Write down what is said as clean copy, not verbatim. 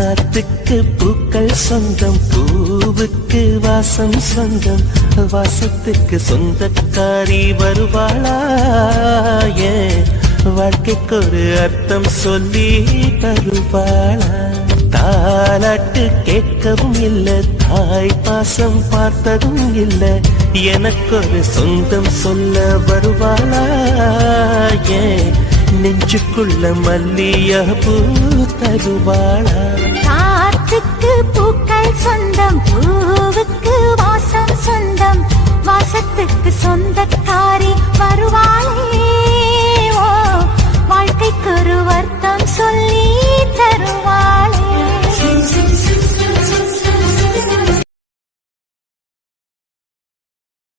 காத்துக்கு பூக்கள் சொந்தம், பூவுக்கு வாசம் சொந்தம், வாசத்துக்கு சொந்தக்காரி வருவாளா? ஏன் வாழ்க்கைக்கு ஒரு அர்த்தம் சொல்லி தருவாளா? தாலாட்டு கேட்கவும் இல்லை, தாய் பாசம் பார்த்ததும் இல்லை, எனக்கு ஒரு சொந்தம் சொல்ல வருவாளா? ஏன் நெஞ்சுக்குள்ள மல்லியா பூ தருவாளா? காத்துக்கு பூக்கள் சொந்தம், பூவுக்கு வாசம்